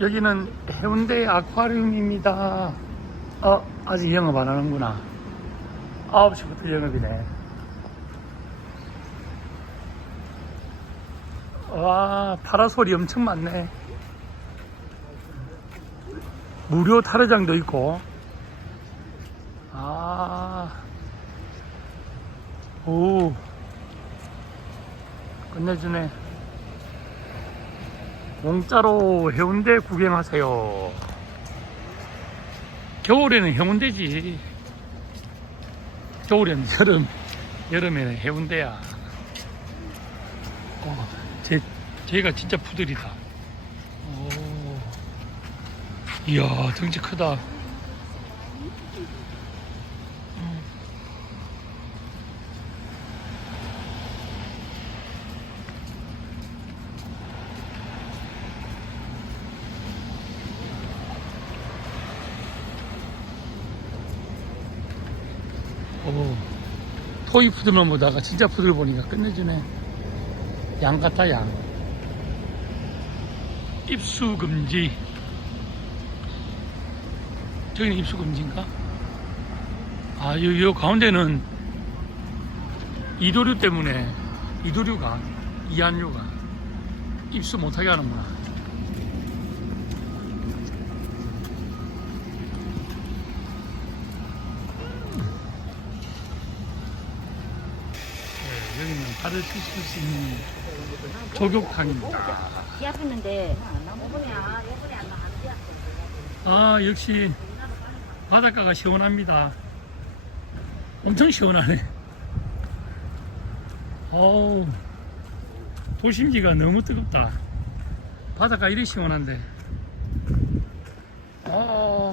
여기는 해운대 아쿠아리움입니다. 어, 아직 영업 안 하는구나. 9시부터 영업이네. 와, 파라솔이 엄청 많네. 무료 타르장도 있고. 아, 오, 끝내주네. 공짜로 해운대 구경하세요. 겨울에는 해운대지. 겨울에는 여름, 여름에는 해운대야. 어, 제, 제가 진짜 푸들이다. 오. 이야, 덩치 크다. 오, 토이 푸들만 보다가 진짜 푸들 보니까 끝내주네. 양 같다, 양. 입수 금지. 저기는 입수 금지인가? 아, 요, 요 가운데는 이도류 때문에, 이도류가, 이한류가 입수 못하게 하는구나. 네, 여기는 발을 씻을 수 있는 조격탕입니다. 비 아팠는데 아, 역시 바닷가가 시원합니다. 엄청 시원하네. 어우, 도심지가 너무 뜨겁다. 바닷가 이리 시원한데. 어,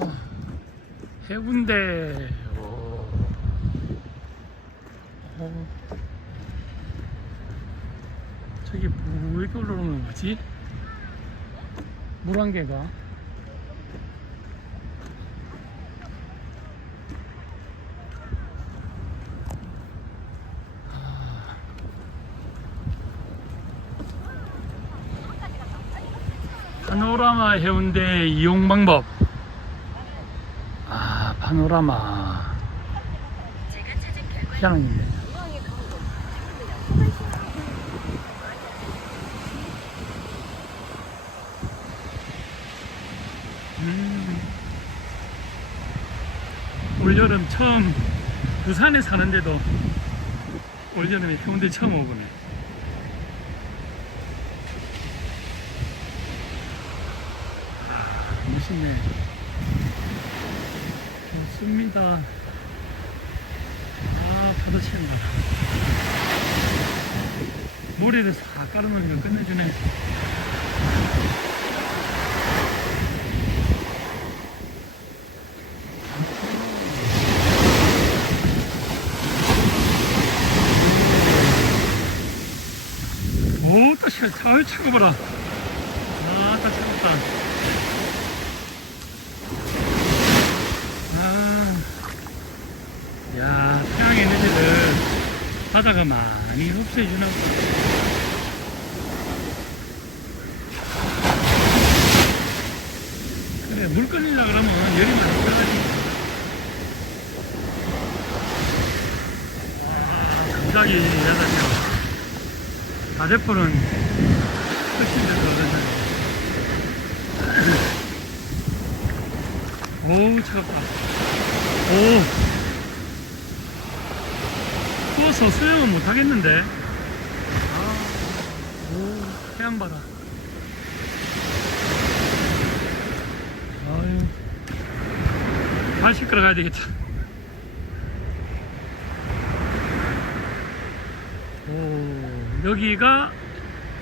해운대. 오. 어. 저기 뭐 이렇게 올라오는 거지? 물한 개가. 파노라마 해운대 이용 방법. 아, 파노라마. 희한하네. 음. 올여름 처음 부산에 사는데도 올여름에 해운대 처음 오보네. 멋있네. 좋습니다. 아, 파도 치는 다 모래를 싹 깔아놓으니까 끝내주네. 오, 또 차, 잘 차고 봐라. 아, 딱 차갑다. 아, 야, 태양 에너지를 바다가 많이 흡수해 주나 보다. 그래, 물 끓이려 그러면 열이 많이 들어가지. 와, 갑자기 야단이야. 가제포는 훨씬 더. 오우, 차갑다. 오. 추워서 수영은 못 하겠는데. 아, 오, 봐라. 아유. 발 씻으러 가야 되겠다. 오, 여기가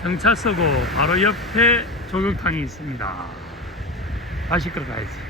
경찰서고 바로 옆에 조경탕이 있습니다. 발 씻으러 가야지.